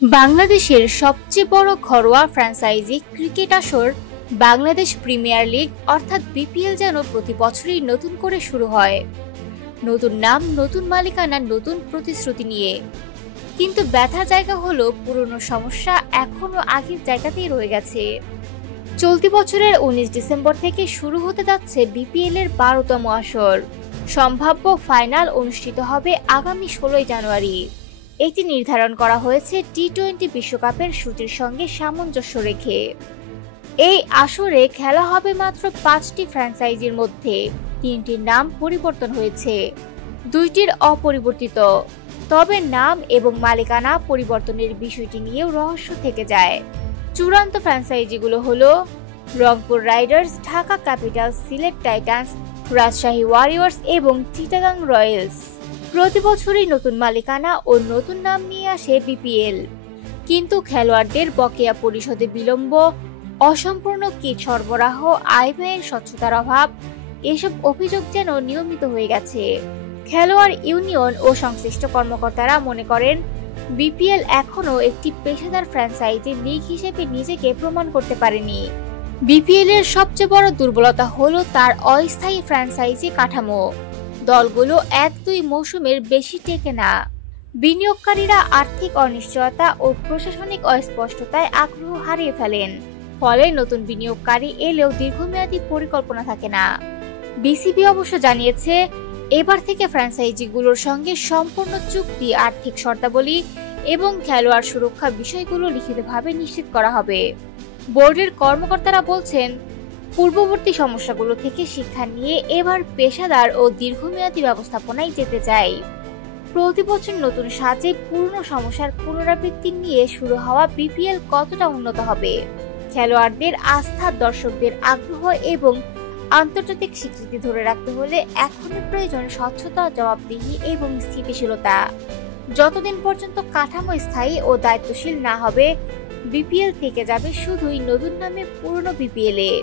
বাংলাদেশের সবচেয়ে বড় ঘরোয়া ফ্র্যাঞ্চাইজি ক্রিকেট আসর বাংলাদেশ প্রিমিয়ার লিগ অর্থাৎ বিপিএল যেন প্রতি বছরই নতুন করে শুরু হয়। নতুন নাম, নতুন মালিকানা, নতুন প্রতিশ্রুতি নিয়ে। কিন্তু ব্যথার জায়গা হলো পুরনো সমস্যা এখনো আগের জায়গাতেই রয়ে গেছে। চলতি বছরের 19 ডিসেম্বর থেকে শুরু হতে যাচ্ছে বিপিএল এর 12তম আসর। সম্ভাব্য ফাইনাল অনুষ্ঠিত হবে আগামী 16 জানুয়ারি। এটি নির্ধারণ করা হয়েছে টি-20 বিশ্বকাপের সূচির সঙ্গে সামঞ্জস্য রেখে। এই আসরে খেলা হবে মাত্র 5টি ফ্র্যাঞ্চাইজির মধ্যে 3টির নাম পরিবর্তন হয়েছে, 2টির অপরিবর্তিত। তবে নাম এবং মালিকানা পরিবর্তনের বিষয়টি নিয়েও রহস্য থেকে যায়। চূড়ান্ত ফ্র্যাঞ্চাইজিগুলো হলো Rangpur Riders, Dhaka Capitals, Sylhet Titans, Rajshahi Warriors এবং চিটাগাং রয়্যালস। প্রতি বছরই নতুন মালিকানা ও নতুন নাম নিয়ে আসে বিপিএল, কিন্তু খেলোয়াড়দের বকেয়া পরিশোধে বিলম্ব, অসম্পূর্ণ কিট সরবরাহ, আয় ব্যয়ের স্বচ্ছতার অভাব, এসব অভিযোগ যেন নিয়মিত হয়ে গেছে। খেলোয়াড় ইউনিয়ন ও সংশ্লিষ্ট কর্মকর্তারা মনে করেন বিপিএল এখনও একটি পেশাদার ফ্র্যাঞ্চাইজি লিগ হিসেবে নিজেকে প্রমাণ করতে পারেনি। বিপিএল এর সবচেয়ে বড় দুর্বলতা হলো তার অস্থায়ী ফ্র্যাঞ্চাইজি কাঠামো। দলগুলো 1-2 মৌসুমের বেশি টেকে না। বিনিয়োগকারীরা আর্থিক অনিশ্চয়তা ও প্রশাসনিক অস্পষ্টতায় আগ্রহ হারিয়ে ফেলেন, ফলে নতুন বিনিয়োগকারী এলেও দীর্ঘমেয়াদী পরিকল্পনা থাকে না। বিসিবি অবশ্য জানিয়েছে এবার থেকে ফ্র্যাঞ্চাইজিগুলোর সঙ্গে সম্পূর্ণ চুক্তি, আর্থিক শর্তাবলী এবং খেলোয়াড় সুরক্ষা বিষয়গুলো লিখিতভাবে নিশ্চিত করা হবে। বোর্ডের কর্মকর্তারা বলছেন, পূর্ববর্তী সমস্যাগুলো থেকে শিক্ষা নিয়ে এবার পেশাদার ও দীর্ঘমেয়াদী ব্যবস্থাপনায় যেতে চাই। প্রতি বছর নতুন সাজে পুরনো সমস্যার পুনরাবৃত্তি নিয়ে শুরু হওয়া বিপিএল কতটা উন্নত হবে? খেলোয়াড়দের আস্থা, দর্শকদের আগ্রহ এবং আন্তর্জাতিক স্বীকৃতি ধরে রাখতে হলে এখনই প্রয়োজন স্বচ্ছতা, জবাবদিহি এবং স্থিতিশীলতা। যতদিন পর্যন্ত কাঠামো স্থায়ী ও দায়িত্বশীল না হবে, বিপিএল থেকে যাবে শুধুই নতুন নামে পুরনো বিপিএল-এ।